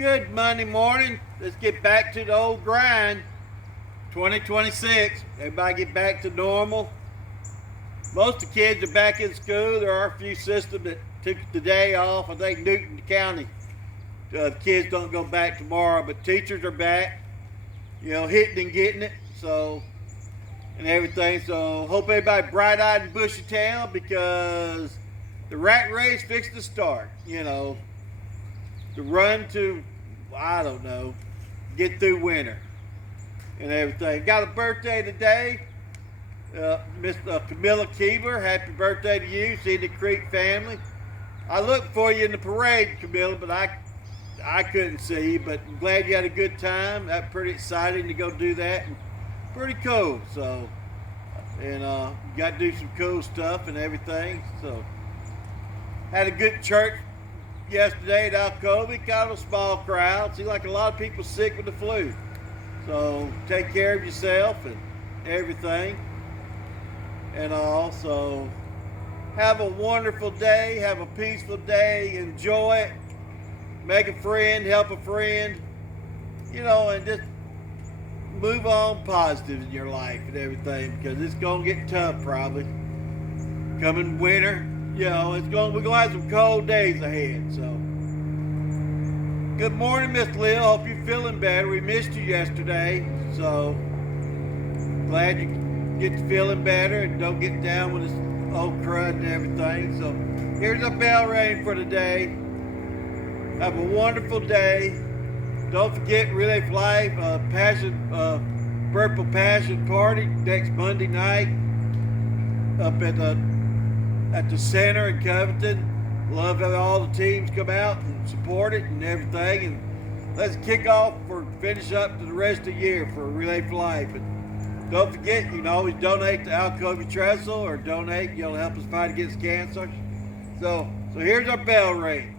Good Monday morning. Let's get back to the old grind. 2026. Everybody get back to normal. Most of the kids are back in school. There are a few systems that took the day off. I think Newton County, the kids don't go back tomorrow, but teachers are back, hitting and getting it. And everything. So hope everybody bright-eyed in Bushy Town because the rat race fixed to start. The run to, I don't know, get through winter and everything. Got a birthday today. Miss Camilla Keeber, happy birthday to you, Cedar Creek family. I looked for you in the parade, Camilla, but I couldn't see you, but I'm glad you had a good time. That's pretty exciting to go do that. And pretty cool, you got to do some cool stuff and everything. So, had a good church yesterday at Alcovy, kind of a small crowd. Seems like a lot of people sick with the flu. So, take care of yourself and everything and all. So, have a wonderful day, have a peaceful day, enjoy it, make a friend, help a friend, and just move on positive in your life and everything because it's going to get tough probably. Coming winter, we're going to have some cold days ahead. So, good morning, Miss Lil. Hope you're feeling better. We missed you yesterday. So, glad you get to feeling better and don't get down with this old crud and everything. So, here's our bell ring for today. Have a wonderful day. Don't forget Relay for Life, Purple Passion Party next Monday night up at the center in Covington. Love that all the teams come out and support it and everything. And let's kick off finish up to the rest of the year for Relay for Life. And don't forget, you can always donate to Alcovy Trestle or donate, help us fight against cancer. So here's our bell ring.